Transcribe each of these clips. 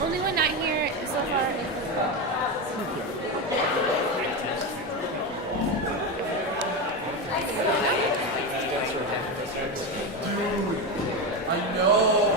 Only one not here so far. I know.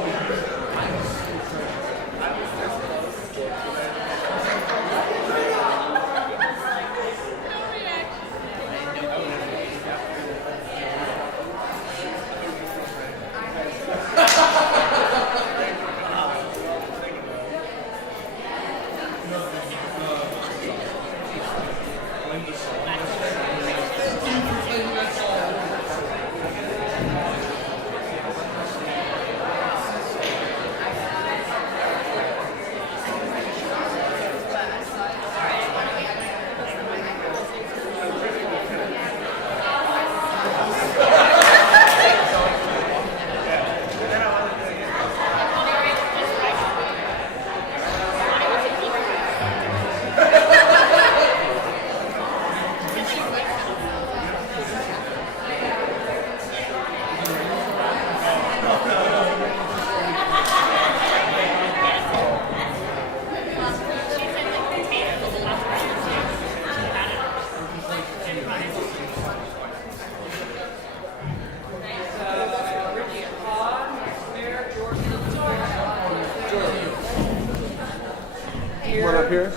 One up here.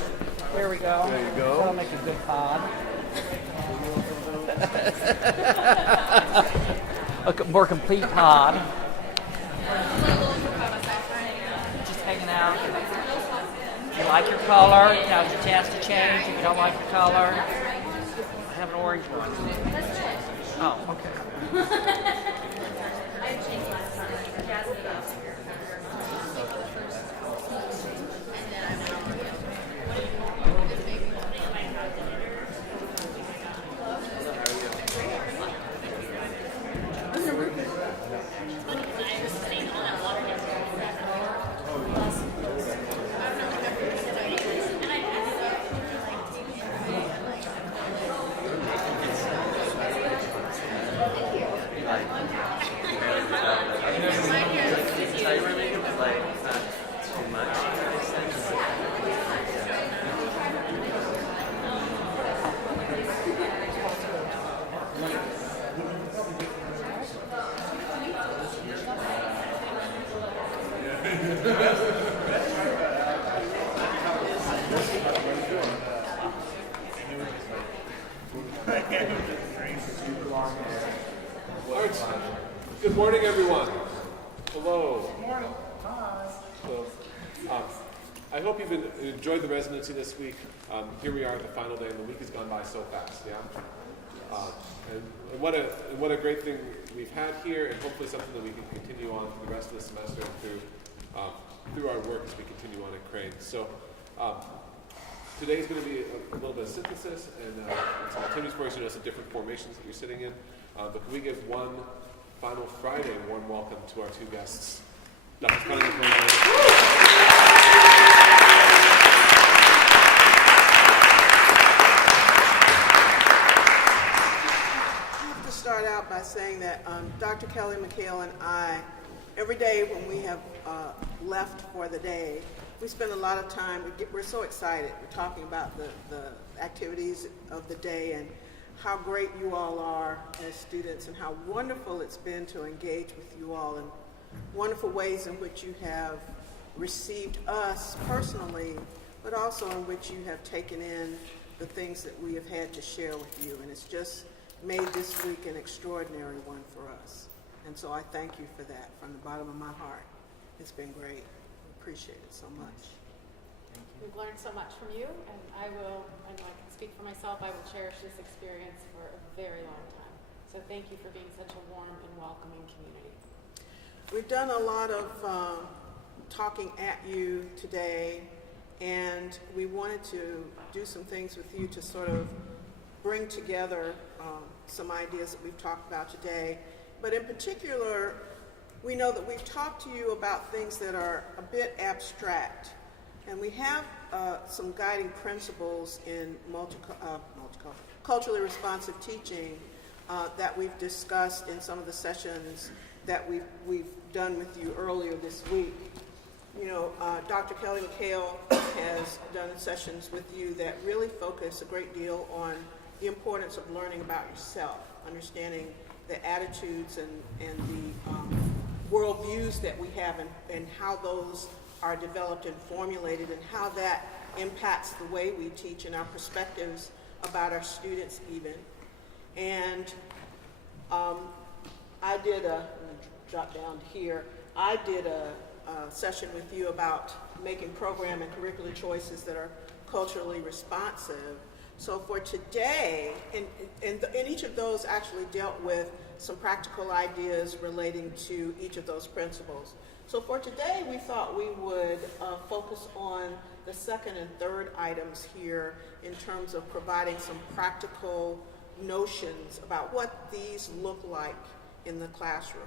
There we go. There you go. That'll make a good pod. A more complete pod. you like your color, now's your chance to change. If you don't like your color, I have an orange one. Oh, okay. Good morning, everyone. Hello. Good morning. Hi. So, I hope you've enjoyed the residency this week. Here we are at the final day, and the week has gone by so fast. Yeah. And what a great thing we've had here, and hopefully something that we can continue on for the rest of the semester and through our work as we continue on at Crane. So. Today's going to be a little bit of synthesis and some activities for you, so you know some different formations that you're sitting in. But can we give one final Friday warm welcome to our two guests? Dr. Cunningham. I have to start out by saying that Dr. Kelly McHale and I, every day when we have left for the day, we spend a lot of time, we're so excited. We're talking about the activities of the day and how great you all are as students and how wonderful it's been to engage with you all and wonderful ways in which you have received us personally, but also in which you have taken in the things that we have had to share with you. And it's just made this week an extraordinary one for us. And so I thank you for that from the bottom of my heart. It's been great. Appreciate it so much. We've learned so much from you, and I can speak for myself, I will cherish this experience for a very long time. So thank you for being such a warm and welcoming community. We've done a lot of talking at you today, and we wanted to do some things with you to sort of bring together some ideas that we've talked about today. But in particular, we know that we've talked to you about things that are a bit abstract, and we have some guiding principles in culturally responsive teaching that we've discussed in some of the sessions that we've done with you earlier this week. You know, Dr. Kelly McHale has done sessions with you that really focus a great deal on the importance of learning about yourself, understanding the attitudes and the worldviews that we have and how those are developed and formulated and how that impacts the way we teach and our perspectives about our students even. And I did let me drop down here, I did a session with you about making program and curricular choices that are culturally responsive. So for today, and each of those actually dealt with some practical ideas relating to each of those principles. So for today, we thought we would focus on the second and third items here in terms of providing some practical notions about what these look like in the classroom.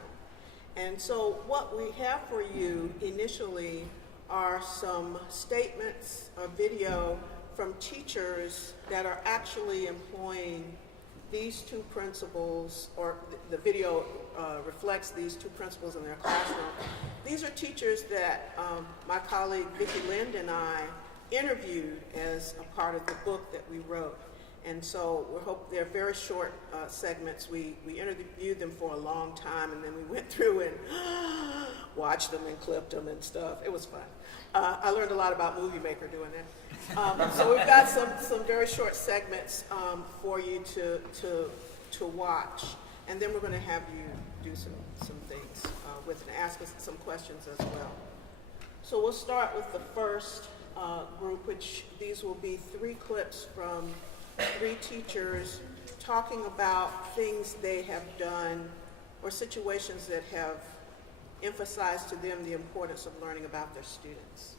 And so what we have for you initially are some statements or video from teachers that are actually employing these two principles, or the video reflects these two principles in their classroom. These are teachers that my colleague Vicki Lind and I interviewed as a part of the book that we wrote. And so we hope they're very short segments. We interviewed them for a long time, and then we went through and watched them and clipped them and stuff. It was fun. I learned a lot about Movie Maker doing that. So we've got some very short segments for you to watch, and then we're going to have you do some things with and ask us some questions as well. So we'll start with the first group, which these will be 3 clips from 3 teachers talking about things they have done or situations that have emphasized to them the importance of learning about their students.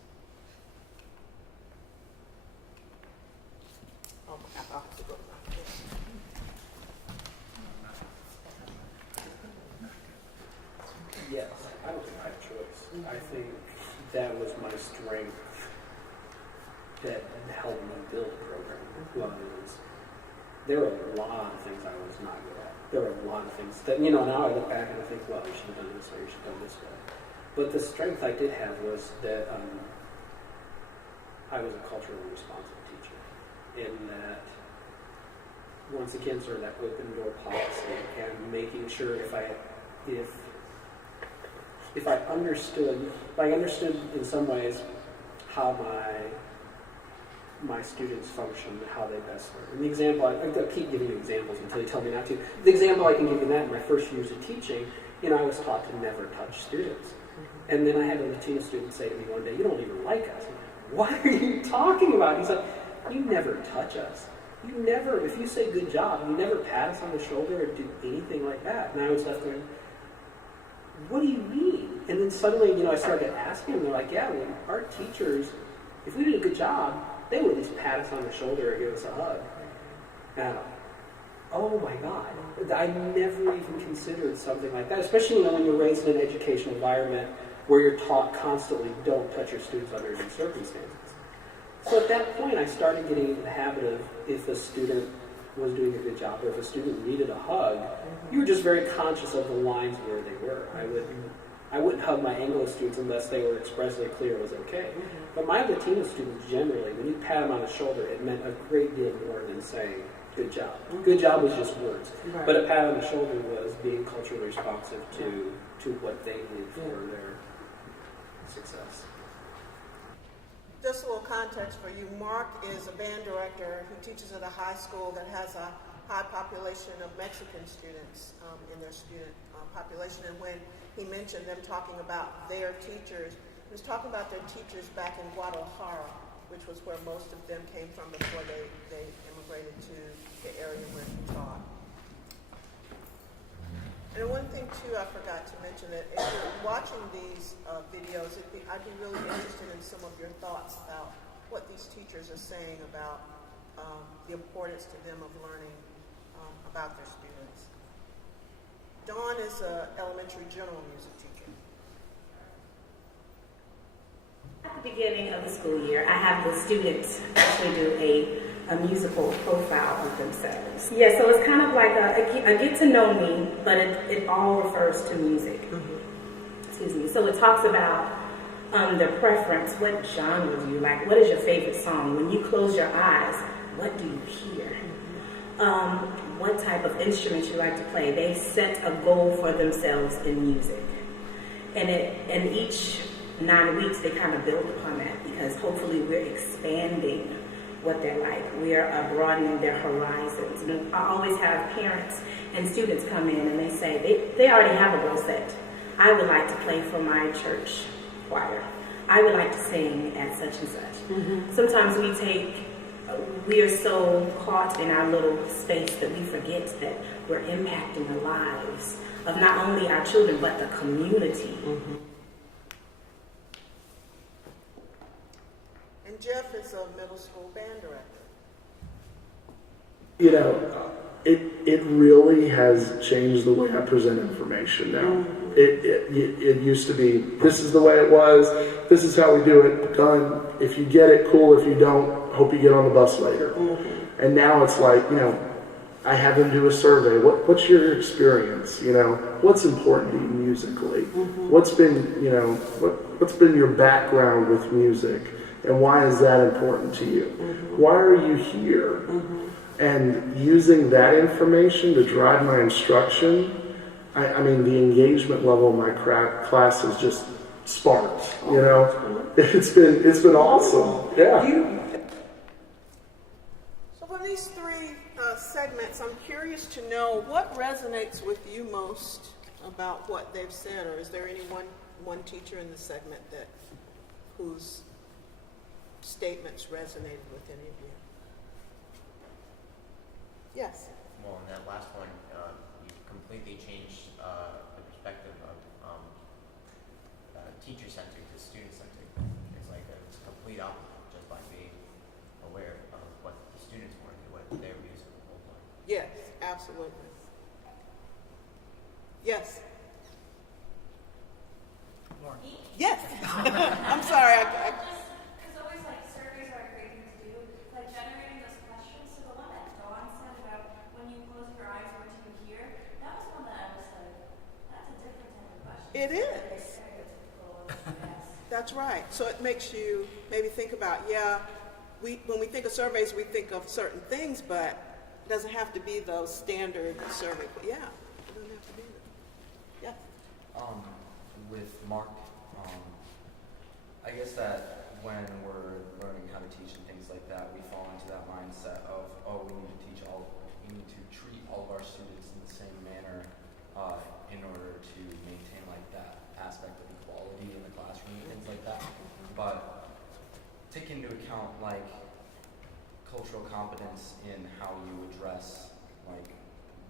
Oh, I'll have to go back there. Yes, I don't think I have a choice. I think that was my strength that helped me build a program. Was there were a lot of things I was not good at. There were a lot of things that, now I look back and I think, well, you should have done this way, you should have done this way. But the strength I did have was that I was a culturally responsive teacher. In that, once again, sort of that open door policy and making sure if I understood in some ways how my students function, how they best learn. And the example, I keep giving you examples until you tell me not to. The example I can give you that in my first years of teaching, I was taught to never touch students. And then I had a Latino student say to me one day, "You don't even like us." I'm like, "What are you talking about?" He's like, "You never touch us. You never, if you say good job, you never pat us on the shoulder or do anything like that." And I was left going, "What do you mean?" And then suddenly, I started asking them. They're like, "Yeah, when our teachers, if we did a good job, they would at least pat us on the shoulder or give us a hug." And I thought, oh my God, I never even considered something like that, especially when you're raised in an educational environment where you're taught constantly, don't touch your students under any circumstances. So at that point, I started getting into the habit of, if a student was doing a good job or if a student needed a hug, you were just very conscious of the lines where they were. I wouldn't hug my Anglo students unless they were expressly clear it was okay. But my Latino students generally, when you pat them on the shoulder, it meant a great deal more than saying, good job. Good job was just words. Right. But a pat on the shoulder was being culturally responsive to what they needed for their success. Just a little context for you. Mark is a band director who teaches at a high school that has a high population of Mexican students in their student population. And when he mentioned them talking about their teachers, he was talking about their teachers back in Guadalajara, which was where most of them came from before they immigrated to the area where he taught. And one thing, too, I forgot to mention that if you're watching these videos, I'd be really interested in some of your thoughts about what these teachers are saying about the importance to them of learning about their students. Dawn is an elementary general music teacher. At the beginning of the school year, I have the students actually do a musical profile of themselves. Yeah, so it's kind of like a get to know me, but it all refers to music. Excuse me. So it talks about their preference, what genre do you like, what is your favorite song? When you close your eyes, what do you hear? What type of instrument you like to play. They set a goal for themselves in music. And each 9 weeks, they kind of build upon that because hopefully we're expanding what they're like. We are broadening their horizons. And I always have parents and students come in and they say they already have a goal set. I would like to play for my church choir. I would like to sing at such and such. Sometimes we are so caught in our little space that we forget that we're impacting the lives of not only our children but the community. And Jeff is a middle school band director. It really has changed the way I present information now. It used to be, this is the way it was, this is how we do it, done. If you get it, cool. If you don't, hope you get on the bus later. And now it's like, I have them do a survey. What's your experience? What's important to you musically? What's been, what's been your background with music? And why is that important to you? Why are you here? And using that information to drive my instruction, I mean, the engagement level of my class has just sparked. It's been awesome. Yeah. So for these 3 segments, I'm curious to know what resonates with you most about what they've said, or is there any one teacher in the segment whose statements resonated with any of you. Yes? Well, in that last one, you completely changed the perspective of teacher-centered to student-centered. It's like it's a complete opposite just by being aware of what the students want and what their views of the whole time. Yes, absolutely. Yes? Yes. I'm sorry. It's always like surveys are a great thing to do, like generating those questions. So the one that Dawn said about when you close your eyes, what do you hear? That was one that I was like, that's a different type of question. It is. That's right. So it makes you maybe think about, when we think of surveys, we think of certain things, but it doesn't have to be those standard surveys. But yeah, it doesn't have to be that. Yeah. With Mark, I guess that when we're learning how to teach and things like that, we fall into that mindset of, we need to treat all of our students in the same manner in order to maintain like that aspect of equality in the classroom and things like that. But take into account like cultural competence in how you address like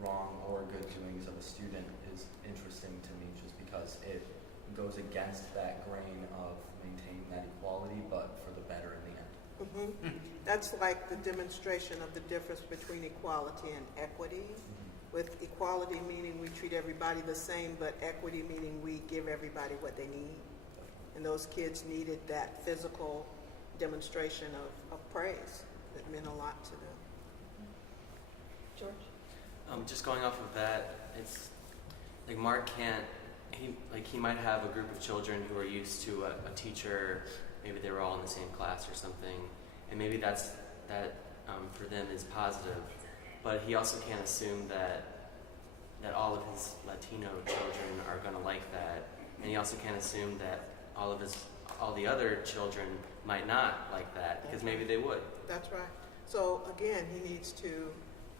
wrong or good doings of a student is interesting to me, just because it goes against that grain of maintaining that equality, but for the better in the end. Mm-hmm. That's like the demonstration of the difference between equality and equity. With equality meaning we treat everybody the same, but equity meaning we give everybody what they need. And those kids needed that physical demonstration of praise that meant a lot to them. George? Just going off of that, it's like Mark can't, he might have a group of children who are used to a teacher, maybe they were all in the same class or something, and maybe that for them is positive, but he also can't assume that all of his Latino children are going to like that, and he also can't assume that all the other children might not like that, because maybe they would. That's right. So again,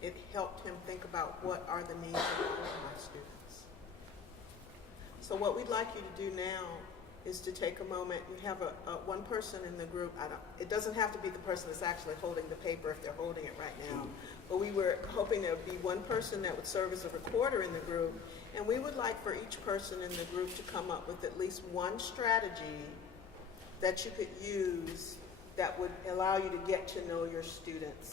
it helped him think about what are the needs of all of my students. So what we'd like you to do now is to take a moment. We have one person in the group. It doesn't have to be the person that's actually holding the paper if they're holding it right now. But we were hoping there would be one person that would serve as a recorder in the group. And we would like for each person in the group to come up with at least one strategy that you could use that would allow you to get to know your students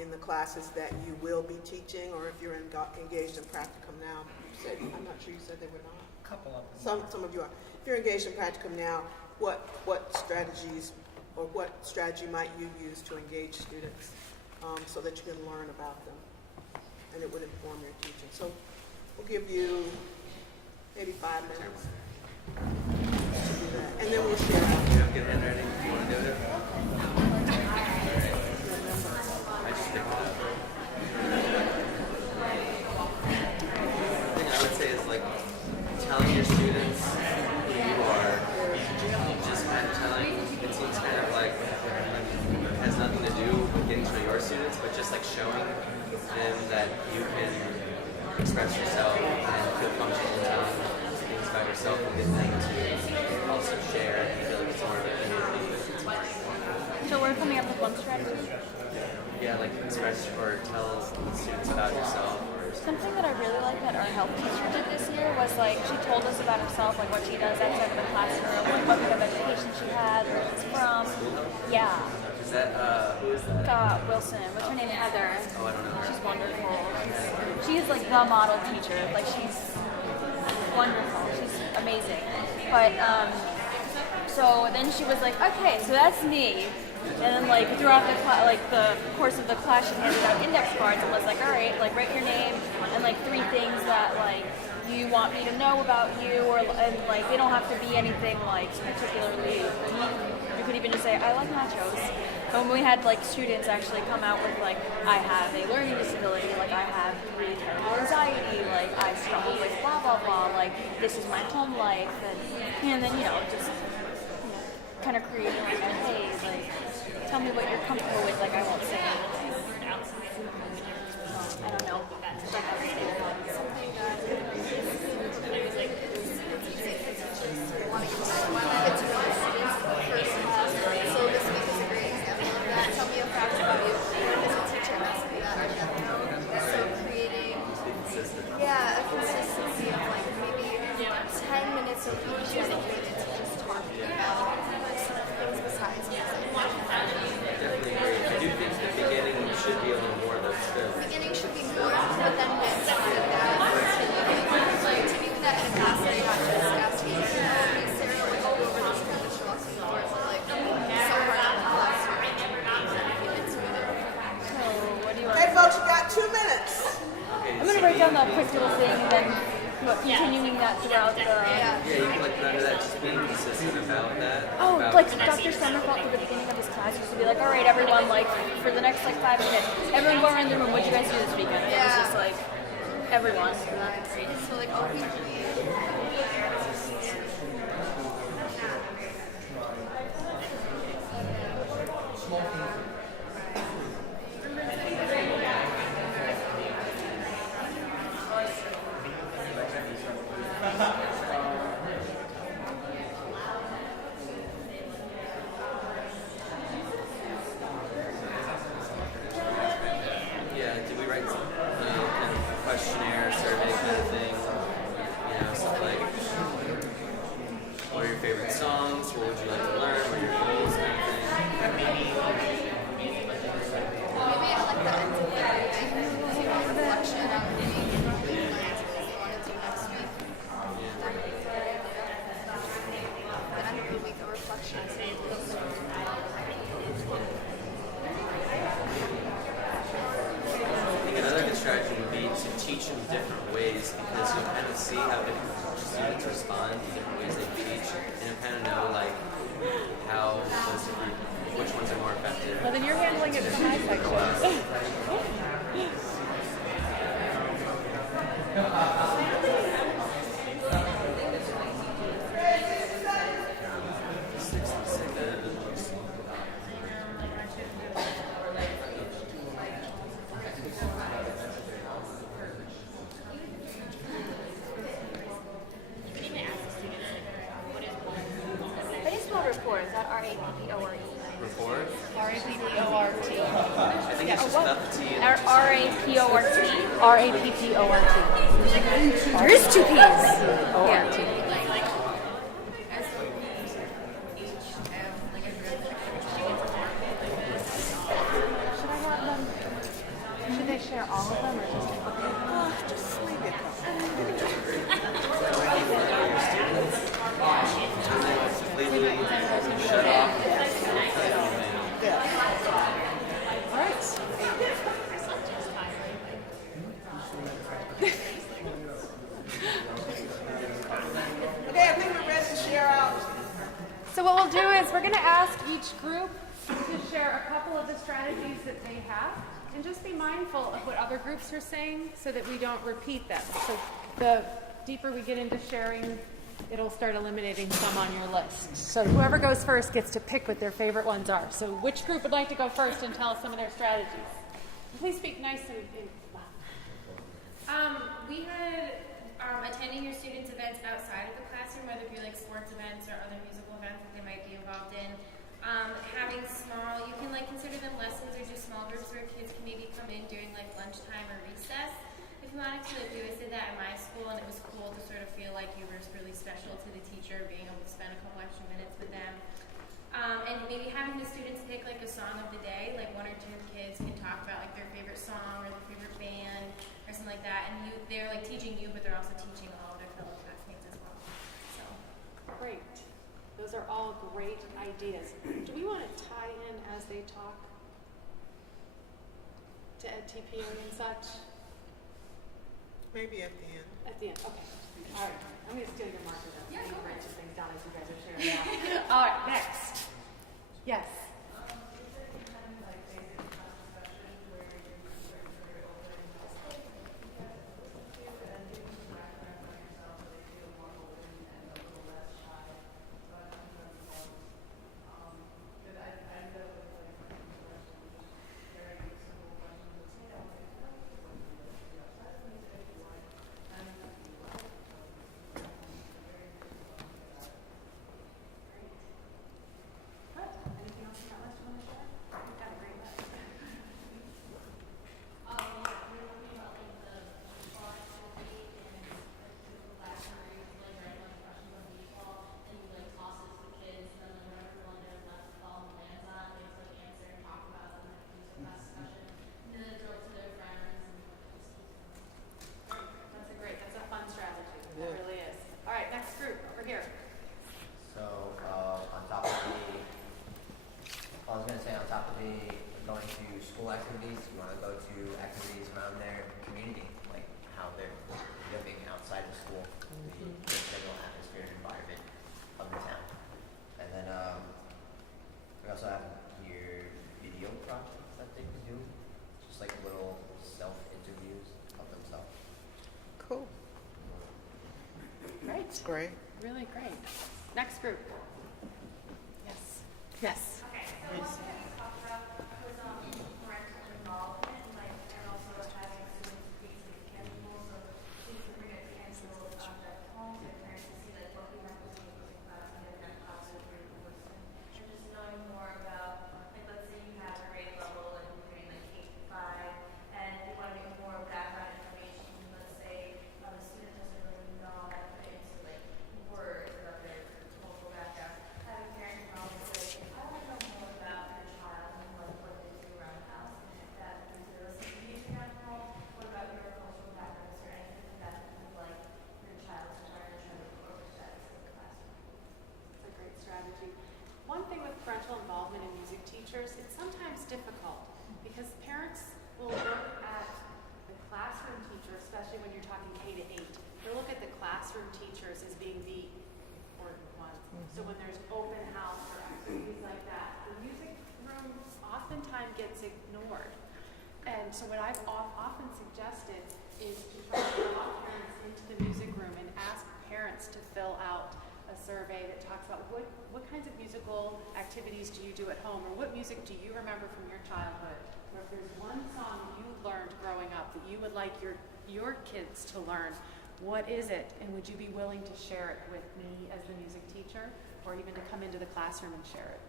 in the classes that you will be teaching, or if you're engaged in practicum now. I'm not sure you said they were not. A couple of them. Some of you are. If you're engaged in practicum now, what strategies or what strategy might you use to engage students so that you can learn about them and it would inform your teaching? So we'll give you maybe 5 minutes to do that, and then we'll share. You have to get ready. Do you want to do it? I just think that. The thing I would say is like telling your students who you are, just kind of telling, it seems kind of like it has nothing to do with getting to know your students, but just like showing them that you can express yourself and feel comfortable telling things about yourself and get them to also share and feel like it's more of a community. So we're coming up with one strategy? Yeah, like express or tell students about yourself. Something that I really liked that our health teacher did this year was like she told us about herself, like what she does outside of the classroom, like what kind of education she had, where she's from. Yeah. Is that, who is that? Wilson. What's her name? Heather. Oh, I don't know her. She's wonderful. She's like the model teacher. Like she's wonderful. She's amazing. But so then she was like, okay, so that's me. And then like throughout the course of the class, she handed out index cards and was like, all right, like write your name and like 3 things that like you want me to know about you, and like they don't have to be anything like particularly deep. You could even just say, I like nachos. So when we had like students actually come out with like, I have a learning disability, like I have really terrible anxiety, like I struggle with blah blah blah, like this is my home life, and then just kind of creating like, hey, like tell me what you're comfortable with, like I won't say anything. I don't know. So this about things besides music. Definitely agree. I do think the beginning should be a little more though still. The beginning should be more, but then with something that to be that in a class that you're not just asking, hey Sarah, like all over this kind of show us the words of like somewhere out in the class or get into it. So what do you want? Okay, folks, you got 2 minutes. Okay, I'm gonna write down that quick little thing and then continuing that throughout the. yeah, you can like put under that just being consistent about that. Oh, about like Dr. Summerfelt at the beginning of his class used to be like, all right, everyone, like for the next like 5 minutes, everyone go around the room. What'd you guys do this weekend? And it was just like everyone. So like OPG. Yeah, did we write some kind of questionnaire, survey kind of thing? You know, stuff like, what are your favorite songs? What would you like to learn? What are your goals? Kind of thing. Maybe at like the end of the week, do a reflection on maybe what you want to do next week. The end of the week, a reflection. I think another good strategy would be to teach them different ways because you'll kind of see how different students respond to different ways they teach and you'll kind of know like how those different, which ones are more effective. Well, then you're handling it in my section. Baseball report, is that R-A-P-P-O-R-E? Report? R-A-P-P-O-R-T. I think it's just without the T. R-A-P-O-R-T. R-A-P-P-O-R-T. There is 2 P's. O-R-T. Should they share all of them or just Just leave it. Completely shut off. All right. Okay, I think we're ready to share out. So what we'll do is we're going to ask each group to share a couple of the strategies that they have and just be mindful of what other groups are saying so that we don't repeat them. So the deeper we get into sharing, it'll start eliminating some on your list. So whoever goes first gets to pick what their favorite ones are. So which group would like to go first and tell us some of their strategies? Please speak nice and loud. We had attending your students' events outside of the classroom, whether it be like sports events or other musical events that they might be involved in. Having small, you can like consider them lessons or just small groups where kids can maybe come in during like lunchtime or recess. If you wanted to do, I did that at my school, and it was cool to sort of feel like you were really special to the teacher, being able to spend a couple extra minutes with them. And maybe having the students pick like a song of the day, like 1 or 2 kids can talk about like their favorite song or their favorite band or something like that. And they're like teaching you, but they're also teaching all of their fellow classmates as well. So Great. Those are all great ideas. Do we want to tie in as they talk to TPA and such? Maybe at the end. At the end, okay. All right, I'm going to steal your marker though. Yeah, go write some things down as you guys are sharing out. All right, next. Yes. great. Really great. Next group. Yes. Yes. Okay, so one thing we talked about was parental involvement, like, and also having students create some tangible, so students can bring a tangible object home to parents to see like what we have to do in class and get that positive reinforcement. And just knowing more about, like, let's say you have a grade level and you're doing like K to 5, and you want to get more background information. Let's say the student doesn't really know how to put it into like words about their cultural background. Having parents involved is like, I want to know more about your child and like what they do around the house. That do they listen to music at home? What about your cultural background? Is there anything that you would like your child to learn or try to incorporate that into the classroom? That's a great strategy. One thing with parental involvement in music teachers, it's sometimes difficult because parents will look at the classroom teacher, especially when you're talking K to 8. They'll look at the classroom teachers as being the important ones. So when there's open house or activities like that, the music room oftentimes gets ignored. And so what I've often suggested is to try to draw parents into the music room and ask parents to fill out a survey that talks about what kinds of musical activities do you do at home, or what music do you remember from your childhood, or if there's one song you learned growing up that you would like your kids to learn, what is it, and would you be willing to share it with me as the music teacher, or even to come into the classroom and share it?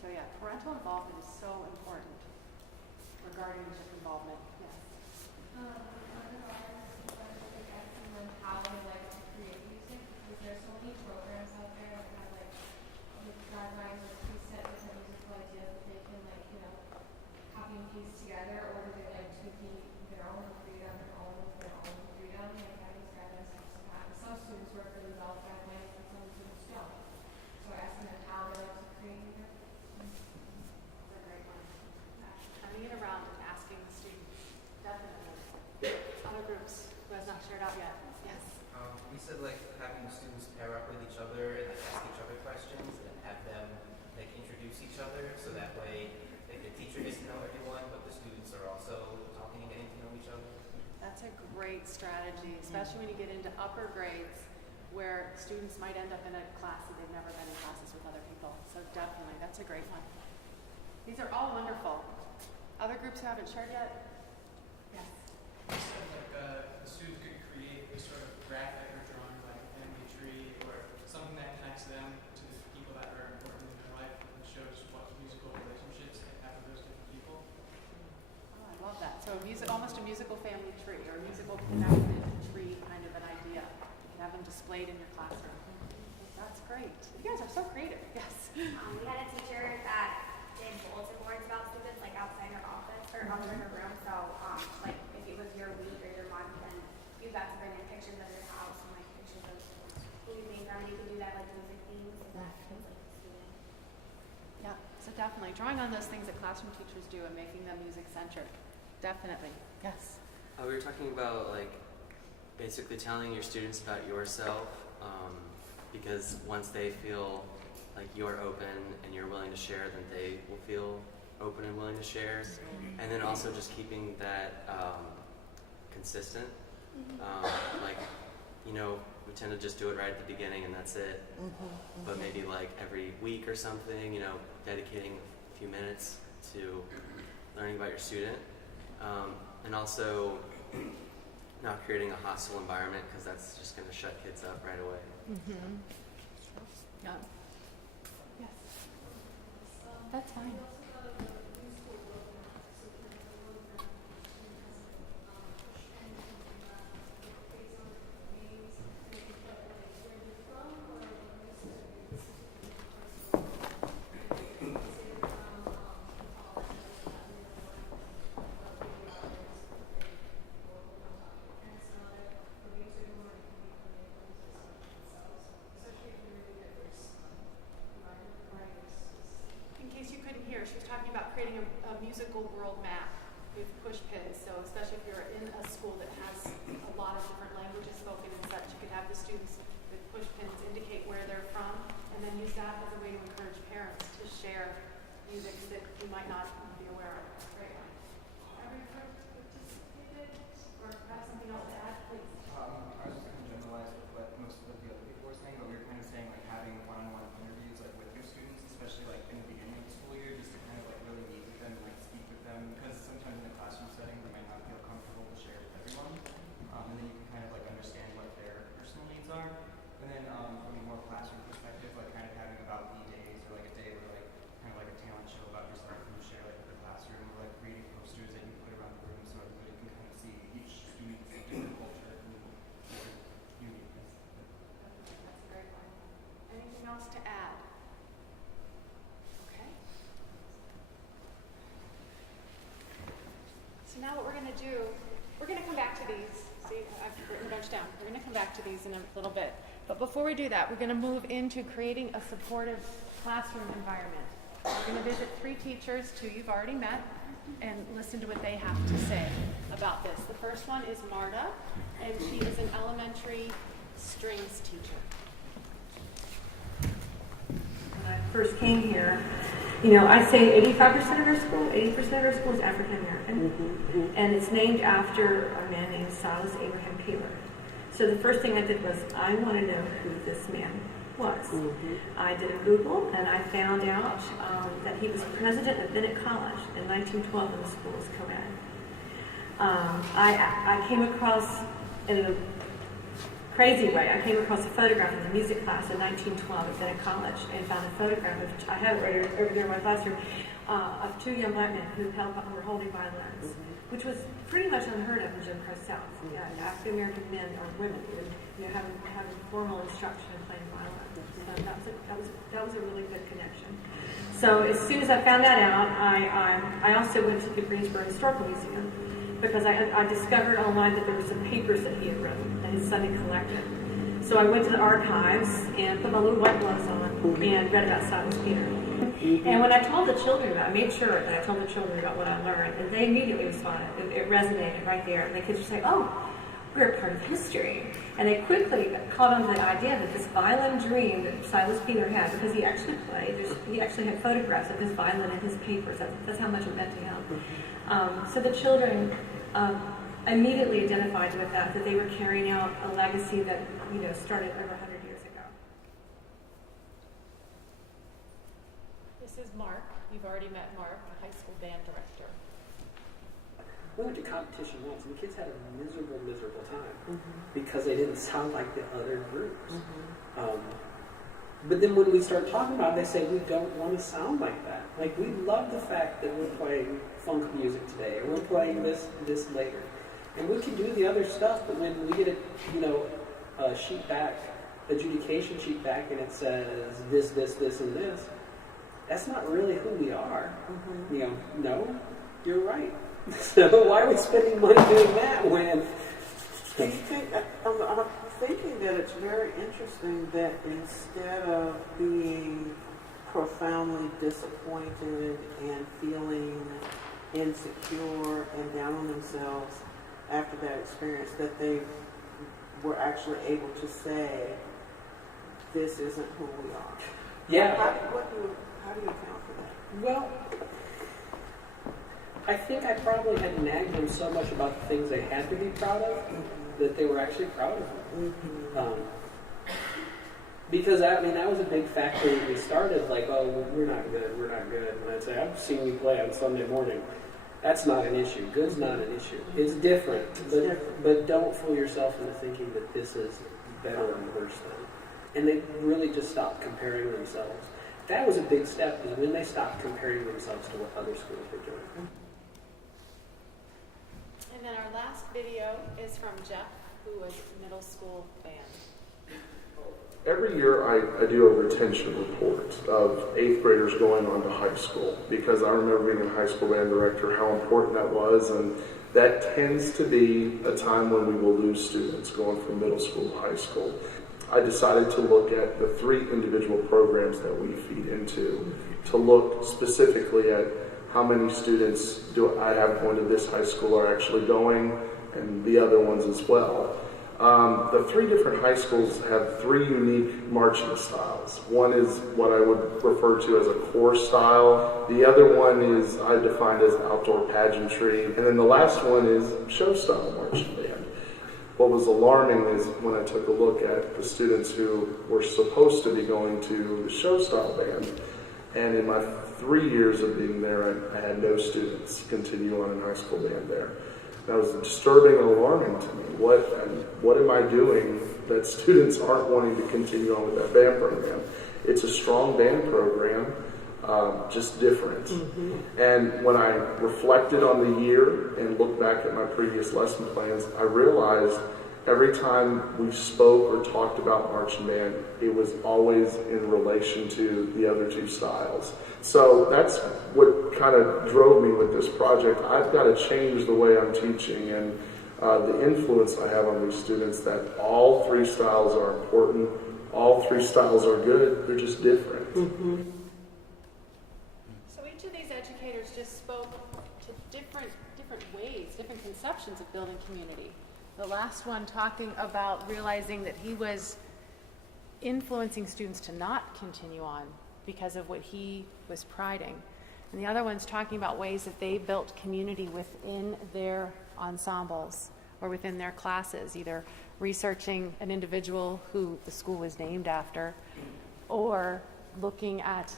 So yeah, parental involvement is so important regarding music involvement. Yes. How they like to create music, because there's so many programs out there that have like guidelines or preset different musical ideas that they can like, copy and paste together, or do they like to be their own and create on their own with their own freedom? Like having these guidelines helps with that. Some students work really well with guidelines and some students don't. So asking them how they like to create music. That's a great one. Turning it around and asking the students. Definitely. Other groups who has not shared out yet. Yes. We said like having the students pair up with each other and like ask each other questions and have them like introduce each other, so that way like the teacher gets to know everyone, but the students are also talking and getting to know each other. That's a great strategy, especially when you get into upper grades where students might end up in a class that they've never been in classes with other people. So definitely, that's a great one. These are all wonderful. Other groups who haven't shared yet? Yes. The students could create a sort of graphic or drawing, like a family tree, or something that connects them to the people that are important in their life and shows what musical relationships they have with those different people. Oh, I love that. So almost a musical family tree, or a musical connected tree kind of an idea. You can have them displayed in your classroom. That's great. You guys are so creative. Yes. We had a teacher that did bulletin boards about students like outside her office or outside her room. So like if it was your week or your month, then you got to bring in pictures of your house and like pictures of who you think. I mean, you could do that like music themes and that feels like the student. Yeah. So definitely drawing on those things that classroom teachers do and making them music centric. Definitely. Yes. We were talking about like basically telling your students about yourself, because once they feel like you're open and you're willing to share, then they will feel open and willing to share. And then also just keeping that consistent. Like, we tend to just do it right at the beginning and that's it. But maybe like every week or something, dedicating a few minutes to learning about your student. And also not creating a hostile environment, because that's just going to shut kids up right away. Yeah. Yes. That's fine. She was talking about creating a musical world map with push pins. So especially if you're in a school that has a lot of different languages spoken and such, you could have the students with push pins indicate where they're from, and then use that as a way to encourage parents to share music that you might not be aware of. Great one. Every group participated, or have something else to add, please? I was just going to generalize what most of the other people were to do, we're going to come back to these. See, I've written a bunch down. We're going to come back to these in a little bit. But before we do that, we're going to move into creating a supportive classroom environment. We're going to visit 3 teachers, 2 you've already met, and listen to what they have to say about this. The first one is Marta, and she is an elementary strings teacher. When I first came here, you know, I'd say 85% of our school, 80% of our school is African American, and it's named after a man named Silas Abraham Peeler. So the first thing I did was I want to know who this man was. I did a Google and I found out that he was president of Bennett College in 1912 when the school was co-ed. I came across, in a crazy way, I came across a photograph in the music class in 1912 at Bennett College and found a photograph of, I have it right over there in my classroom, of 2 young black men who were holding violins, which was pretty much unheard of in Jim Crow South. African American men or women, you know, having formal instruction in playing violin. That was a really good connection. So as soon as I found that out, I also went to the Greensboro Historical Museum because I discovered online that there were some papers that he had written that his son had collected. So I went to the archives and put my little white gloves on and read about Silas Peter. And when I told the children about it, I made sure that I told the children about what I learned, and they immediately responded. It resonated right there. And the kids would say, oh, we're a part of history. And they quickly caught on to the idea that this violin dream that Silas Peter had, because he actually played, he actually had photographs of his violin in his papers. That's how much it meant to him. So the children immediately identified with that they were carrying out a legacy that, you know, started over 100 years ago. This is Mark. You've already met Mark, the high school band director. We went to competition once, and the kids had a miserable time because they didn't sound like the other groups. But then when we start talking about it, they say, we don't want to sound like that. Like, we love the fact that we're playing funk music today, or we're playing this later. And we can do the other stuff, but when we get a sheet back, adjudication sheet back, and it says this, and this, that's not really who we are. You know, no, you're right. So why are we spending money doing that when? Do you think, I'm thinking that it's very interesting that instead of being profoundly disappointed and feeling insecure and down on themselves after that experience, that they were actually able to say, this isn't who we are. Yeah. How do you account for that? Well, I think I probably had nagged them so much about the things they had to be proud of that they were actually proud of them. Because, I mean, that was a big factor when we started, like, oh, we're not good. And I'd say, I've seen you play on Sunday morning. That's not an issue. Good's not an issue. It's different. But don't fool yourself into thinking that this is better or worse than. And they really just stopped comparing themselves. That was a big step, is when they stopped comparing themselves to what other schools were doing. And then our last video is from Jeff, who was middle school band. Every year I do a retention report of 8th graders going on to high school, because I remember being a high school band director, how important that was, and that tends to be a time when we will lose students going from middle school to high school. I decided to look at the 3 individual programs that we feed into, to look specifically at how many students do I have going to this high school are actually going, and the other ones as well. The 3 different high schools have 3 unique marching styles. One is what I would refer to as a core style. The other one is I defined as outdoor pageantry. And then the last one is show style marching band. What was alarming is when I took a look at the students who were supposed to be going to the show style band, and in my 3 years of being there, I had no students continue on in high school band there. That was disturbing and alarming to me. What am I doing that students aren't wanting to continue on with that band program? It's a strong band program, just different. And when I reflected on the year and looked back at my previous lesson plans, I realized every time we spoke or talked about marching band, it was always in relation to the other two styles. So that's what kind of drove me with this project. I've got to change the way I'm teaching and the influence I have on these students, that all three styles are important, all three styles are good, they're just different. So each of these educators just spoke to different ways, different conceptions of building community. The last one talking about realizing that he was influencing students to not continue on because of what he was priding. And the other one's talking about ways that they built community within their ensembles or within their classes, either researching an individual who the school was named after or looking at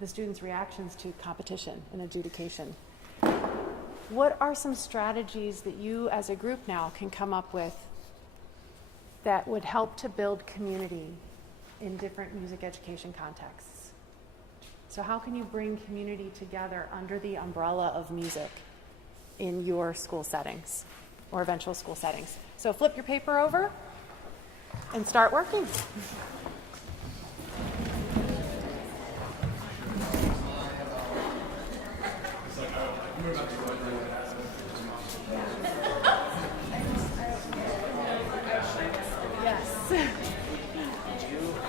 the students' reactions to competition and adjudication. What are some strategies that you as a group now can come up with that would help to build community in different music education contexts? So how can you bring community together under the umbrella of music in your school settings or eventual school settings? So flip your paper over and start working.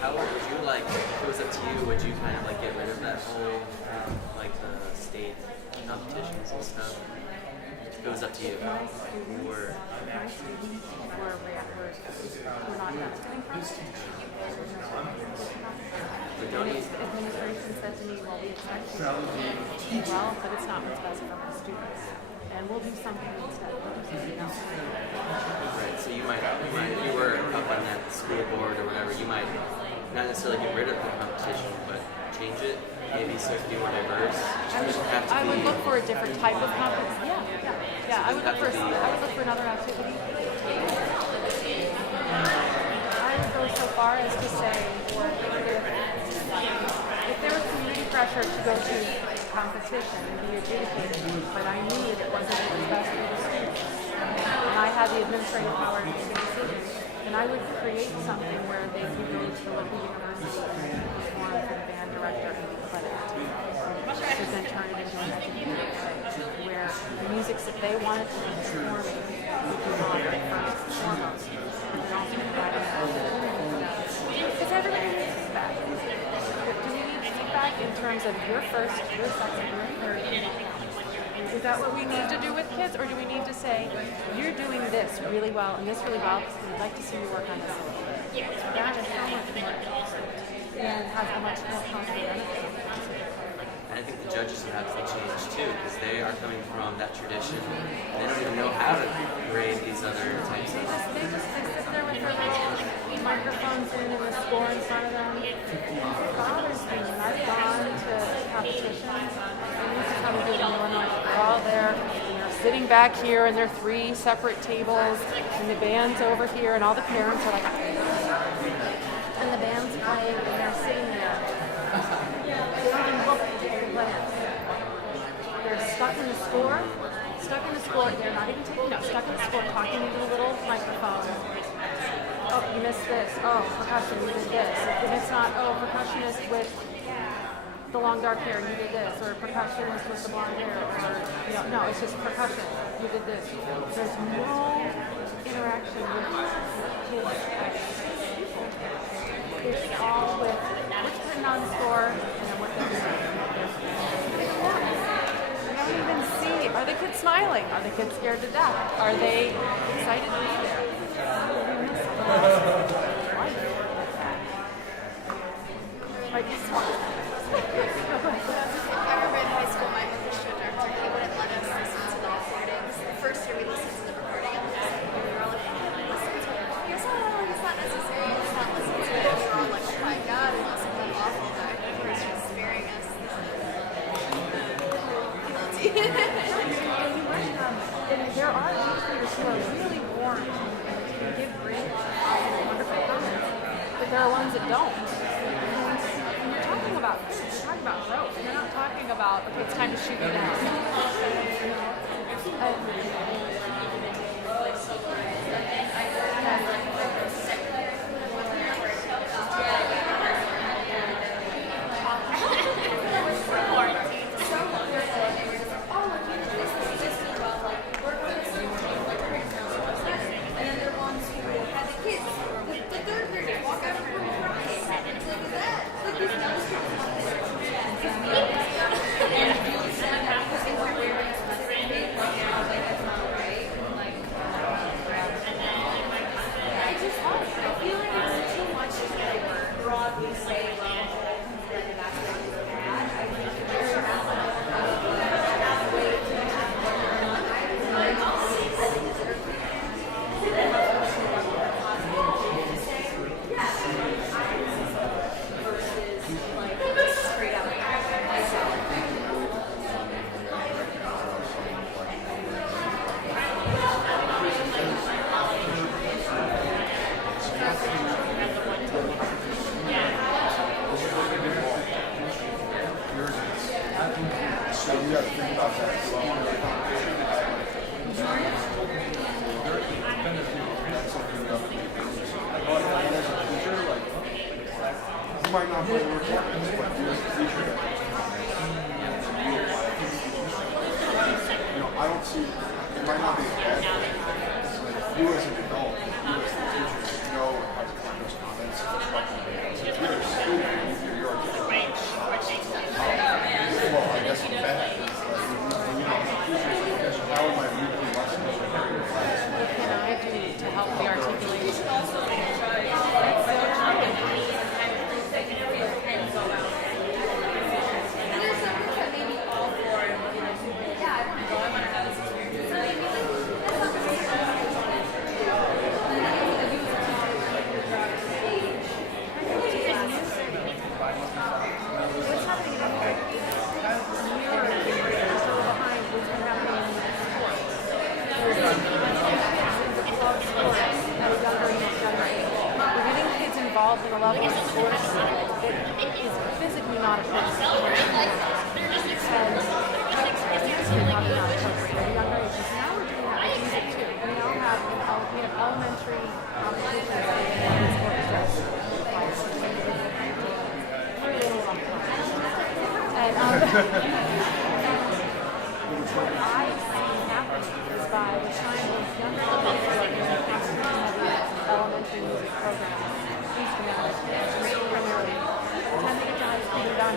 How would you like, if it was up to you, would you kind of like get rid of that whole, like the state competitions and stuff? If it was up to you. My students were not benefiting from it. And if the administration said to me, well, we expect you to, well, but it's not what's best for my students. And we'll do something instead. We'll do something else. Right, so you might, if you were up on that school board or whatever, you might not necessarily get rid of the competition, but change it, maybe so it could be more diverse. I would look for a different type of competition. Yeah. I would look for another activity. I would go so far as to say, if there was community pressure to go to competition and be adjudicated, but I knew that it wasn't what was best for the students, and I had the administrative power to make a decision, then I would create something where they could go to a local university and perform for the band director and be credited, to then turn it into an academic where the music that they wanted to be performing would be honored first and foremost, and also provide an opportunity for that. Because everybody needs feedback. Do we need feedback in terms of your first, your second, your third? Is that what we need to do with kids, or do we need to say, you're doing this really well and this really well, and we'd like to see you work on this a little bit? That is so much more and has a much more positive benefit. And I think the judges would have to change too, because they are coming from that tradition. They don't even know how to grade these other types of. They sit there with their little microphones in and the score in front of them. It bothers me when I've gone to competitions. And this is how we do it in Illinois. They're all there, and they're sitting back here, and they're three separate tables, and the band's over here, and all the parents are like, and the band's playing, and they're sitting there. They don't even look at the band. They're stuck in the score. They're not even taking notes. Stuck in the score, talking into the little microphone. Oh, you missed this. Oh, percussion, you did this. If it's not, oh, percussionist with the long dark hair, you did this. Or percussionist with the blonde hair. Or, no, it's just percussion, you did this. There's no interaction with kids as people. It's all with what's written on the score and then what they're doing. I don't even see, are the kids smiling? Are the kids scared to death? Are they excited to be there? I remember in high school, my orchestra director, he wouldn't let us listen to the recordings. The first year we listened to the recording of the second year, we were all like, listen to it. He goes, oh, it's not necessary. Let's not listen to it. And we're all like, oh my God, we must have done awful that he was just sparing us. And there are educators who are really warm and give great, wonderful comments, but there are ones that don't. And you're talking about kids, you're talking about growth, and you're not talking about, okay, it's time to shoot you down. And guys think about that as well? That's something that as a teacher, like, you might not be able to report this, but you're a teacher that I don't see, it might not be a bad thing. It's like you as an adult, you as a teacher, know how to collect those comments and constructive comments. If you're a student, you're a teacher. Well, I guess it's bad. It's like, when you're a teacher, how am I weekly lessons or during the class? What can I do to help me articulate? Involved in a level of sports that is physically not appropriate. And probably not appropriate at younger ages. Now we're doing that with music too. We now have elementary competitions that are orchestras. And what I see happening is by the time these younger kids are in the elementary music program, instrumentalist, primarily, attending a job is done.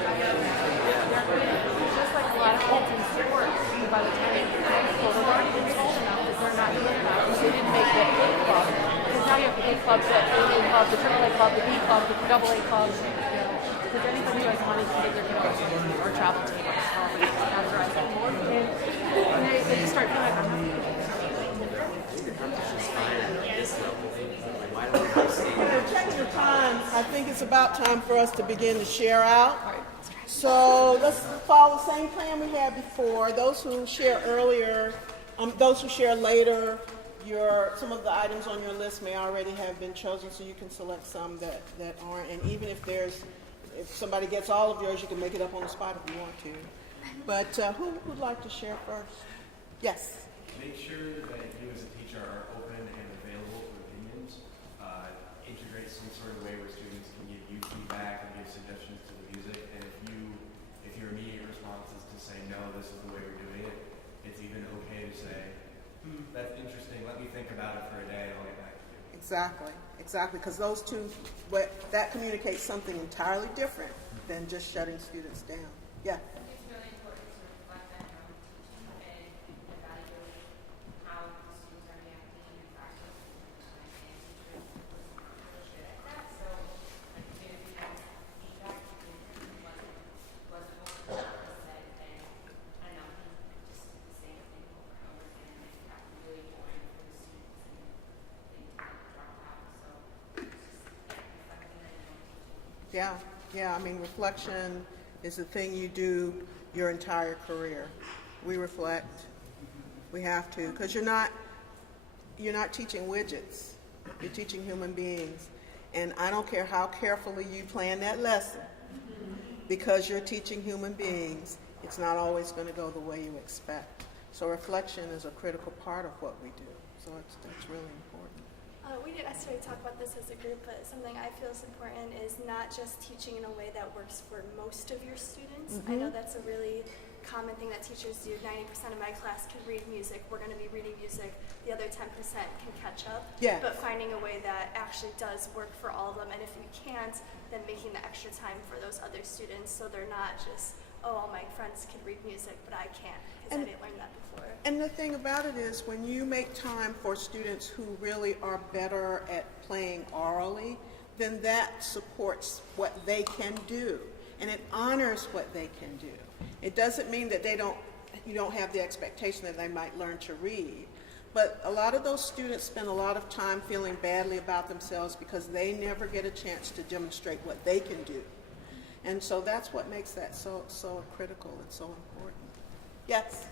Just like a lot of kids in sports, by the time they're high school, they've already been told enough that they're not good enough, so they didn't make the A club. Because now you have the A club, the AA club, the AAA club, the B club, the AA club. Because anybody who has money can get their kiddos or travel to categorize them. And they just start feeling like I'm not good. Check your time. I think it's about time for us to begin to share out. So let's follow the same plan we had before. Those who share earlier, those who share later, some of the items on your list may already have been chosen, so you can select some that aren't. And even if somebody gets all of yours, you can make it up on the spot if you want to. But who would like to share first? Yes. Make sure that you as a teacher are open and available for opinions. Integrate some sort of way where students can give you feedback and give suggestions to the music. And if your immediate response is to say, no, this is the way we're doing it, it's even okay to say, that's interesting, let me think about it for a day and I'll get back to you. Exactly, because those two, that communicates something entirely different than just shutting students down. Yeah. It's really important to reflect on how we teach and evaluate how the students are reacting in practice. Yeah. I mean, reflection is the thing you do your entire career. We reflect. We have to, because you're not teaching widgets. You're teaching human beings. And I don't care how carefully you plan that lesson, because you're teaching human beings, it's not always going to go the way you expect. So reflection is a critical part of what we do. So that's really important. We didn't necessarily talk about this as a group, but something I feel is important is not just teaching in a way that works for most of your students. I know that's a really common thing that teachers do. 90% of my class can read music. We're going to be reading music. The other 10% can catch up. Yeah. But finding a way that actually does work for all of them. And if we can't, then making the extra time for those other students so they're not just, oh, all my friends can read music, but I can't because I didn't learn that before. And the thing about it is, when you make time for students who really are better at playing orally, then that supports what they can do, and it honors what they can do. It doesn't mean that you don't have the expectation that they might learn to read, but a lot of those students spend a lot of time feeling badly about themselves because they never get a chance to demonstrate what they can do. And so that's what makes that so critical. It's so important. Yes?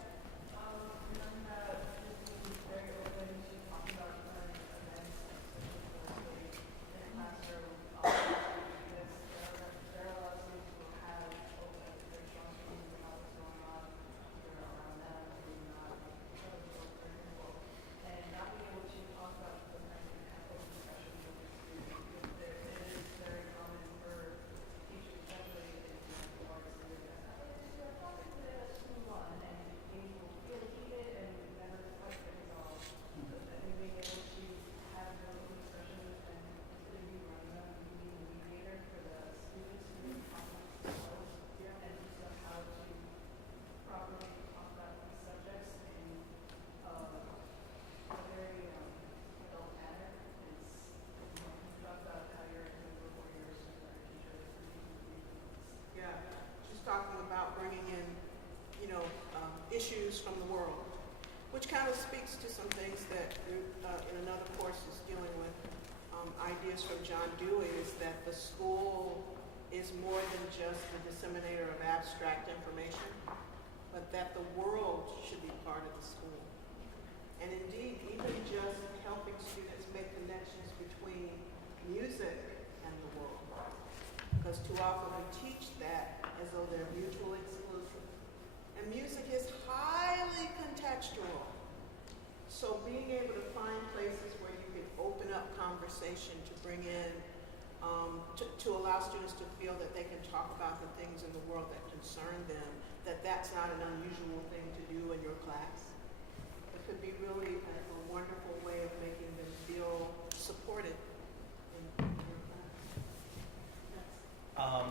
issues from the world, which kind of speaks to some things that in another course is dealing with ideas from John Dewey, is that the school is more than just the disseminator of abstract information, but that the world should be part of the school. And indeed, even just helping students make connections between music and the world. Because too often we teach that as though they're mutually exclusive. And music is highly contextual. So being able to find places where you can open up conversation to bring in, to allow students to feel that they can talk about the things in the world that concern them, that's not an unusual thing to do in your class. It could be really a wonderful way of making them feel supported in your class.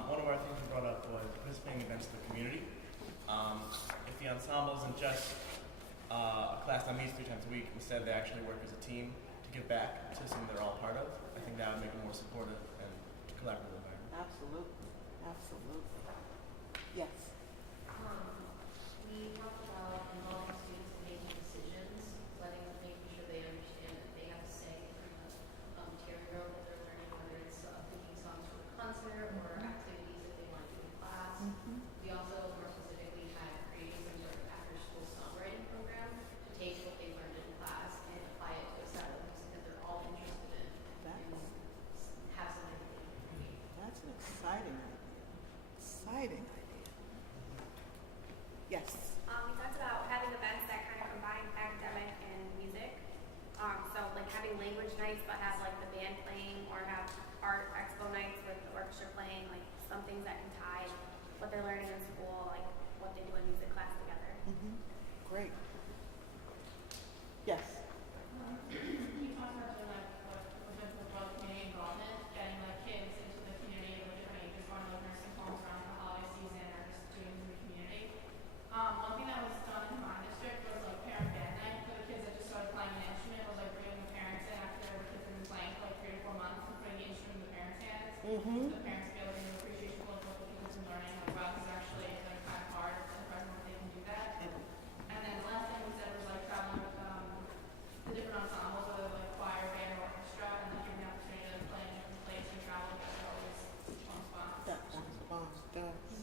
One of our things we brought up was participating in events in the community. If the ensemble isn't just a class that meets 3 times a week, instead they actually work as a team to give back to something they're all part of, I think that would make a more supportive and collaborative environment. Absolutely. Absolutely. Yes. We talked about involving students in making decisions, making sure they understand that they have a say in the material that they're learning, whether it's picking songs for the concert or activities that they want to do in class. We also, more specifically, had created some sort of after-school songwriting program to take what they learned in class and apply it to a set of music that they're all interested in and have something that they can create. That's an exciting idea. Exciting idea. Yes. We talked about having events that kind of combine academic and music. So like having language nights, but have like the band playing, or have art expo nights with the orchestra playing, like some things that can tie what they're learning in school, like what they do in music class together. Great. Yes. You talked about doing like what community involvement, getting like kids into the community of different ages, going to like nursing homes around the holiday season, or just doing in the community. One thing that was done in my district was like parent band night for the kids that just started playing an instrument. Was like bringing the parents in after the kids have been playing for like 3 to 4 months and putting the instrument in the parents' hands. So the parents feel like an appreciation for what the kids have been learning. Like wow, this is actually like kind of hard and present that they can do that. And then the last thing we said was like traveling with the different ensembles, whether like choir, band, or orchestra, and like giving the opportunity to play in different places and travel. That's always fun spot. That sounds fun. Does.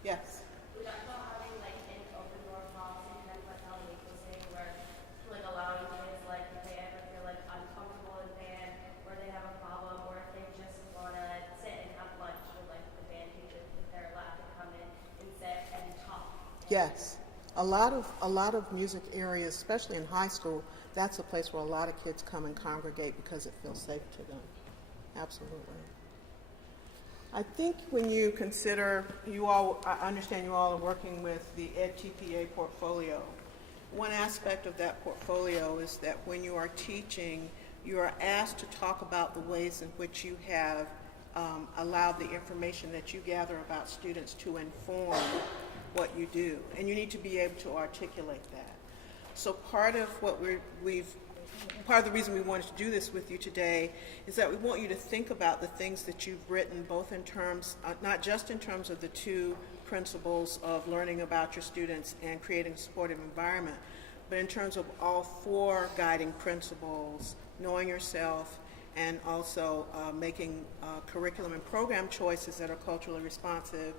Yes. We talked about having like an open door policy, kind of like how Nick was saying, where like allowing kids, like if they ever feel like uncomfortable in band, or they have a problem, or if they just want to sit and have lunch with like the band teacher, if they're allowed to come in and sit and talk. Yes. A lot of music areas, especially in high school, that's a place where a lot of kids come and congregate because it feels safe to them. Absolutely. I think when you consider, I understand you all are working with the EdTPA portfolio. One aspect of that portfolio is that when you are teaching, you are asked to talk about the ways in which you have allowed the information that you gather about students to inform what you do. And you need to be able to articulate that. So part of what part of the reason we wanted to do this with you today is that we want you to think about the things that you've written, both in terms, not just in terms of the 2 principles of learning about your students and creating a supportive environment, but in terms of all 4 guiding principles, knowing yourself, and also making curriculum and program choices that are culturally responsive.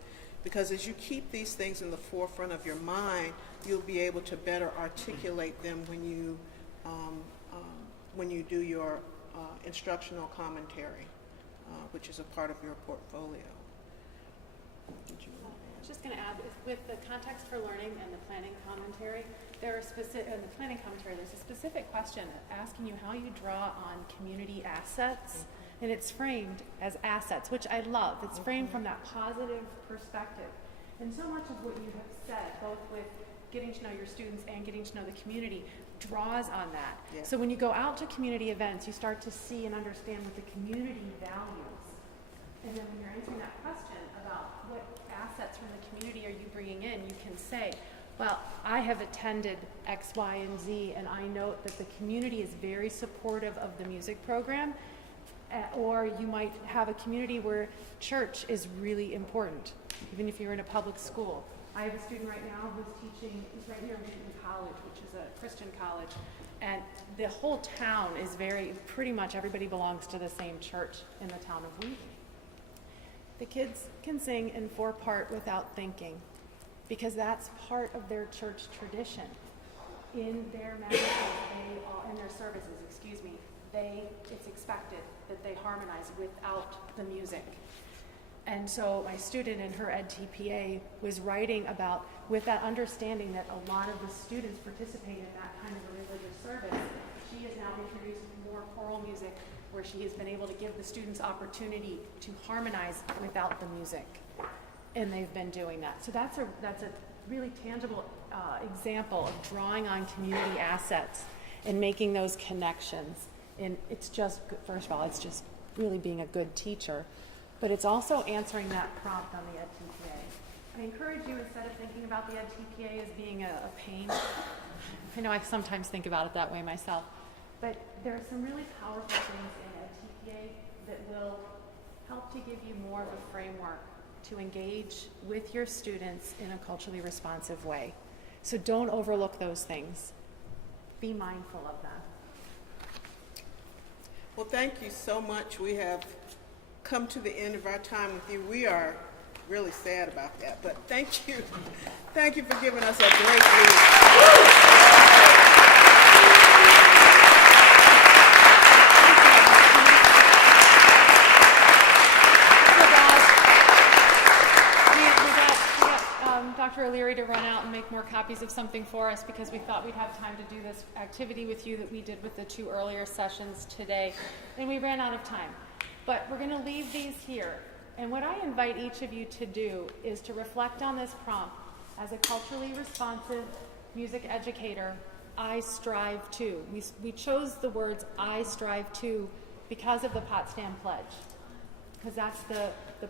Because as you keep these things in the forefront of your mind, you'll be able to better articulate them when you do your instructional commentary, which is a part of your portfolio. I was just going to add, with the context for learning and the planning commentary, there's a specific question asking you how you draw on community assets, and it's framed as assets, which I love. It's framed from that positive perspective. And so much of what you have said, both with getting to know your students and getting to know the community, draws on that. Yeah. So when you go out to community events, you start to see and understand what the community values. And then when you're answering that question about what assets from the community are you bringing in, you can say, well, I have attended X, Y, and Z, and I note that the community is very supportive of the music program. Or you might have a community where church is really important, even if you're in a public school. I have a student right now who's teaching, he's right near Wheaton College, which is a Christian college, and the whole town is pretty much everybody belongs to the same church in the town of Wheaton. The kids can sing in 4-part without thinking, because that's part of their church tradition. In their masses, in their services, it's expected that they harmonize without the music. And so my student in her Ed TPA was writing about, with that understanding that a lot of the students participate in that kind of a religious service, she has now introduced more choral music where she has been able to give the students opportunity to harmonize without the music. And they've been doing that. So that's a really tangible example of drawing on community assets and making those connections. And it's just, first of all, it's just really being a good teacher, but it's also answering that prompt on the Ed TPA. I encourage you, instead of thinking about the Ed TPA as being a pain, I know I sometimes think about it that way myself, but there are some really powerful things in Ed TPA that will help to give you more of a framework to engage with your students in a culturally responsive way. So don't overlook those things. Be mindful of them. Well, thank you so much. We have come to the end of our time with you. We are really sad about that, but thank you. Thank you for giving us a great week. Dr. O'Leary to run out and make more copies of something for us, because we thought we'd have time to do this activity with you that we did with the 2 earlier sessions today, and we ran out of time. But we're going to leave these here, and what I invite each of you to do is to reflect on this prompt. As a culturally responsive music educator, I strive to. We chose the words I strive to because of the Potsdam Pledge, because that's the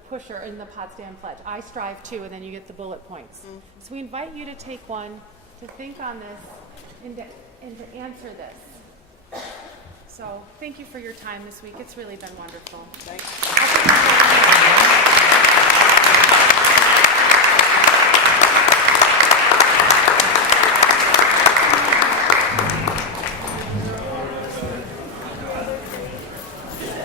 pusher in the Potsdam Pledge. I strive to, and then you get the bullet points. Mm-hmm. So we invite you to take one, to think on this, and to answer this. So thank you for your time this week. It's really been wonderful. Thank you.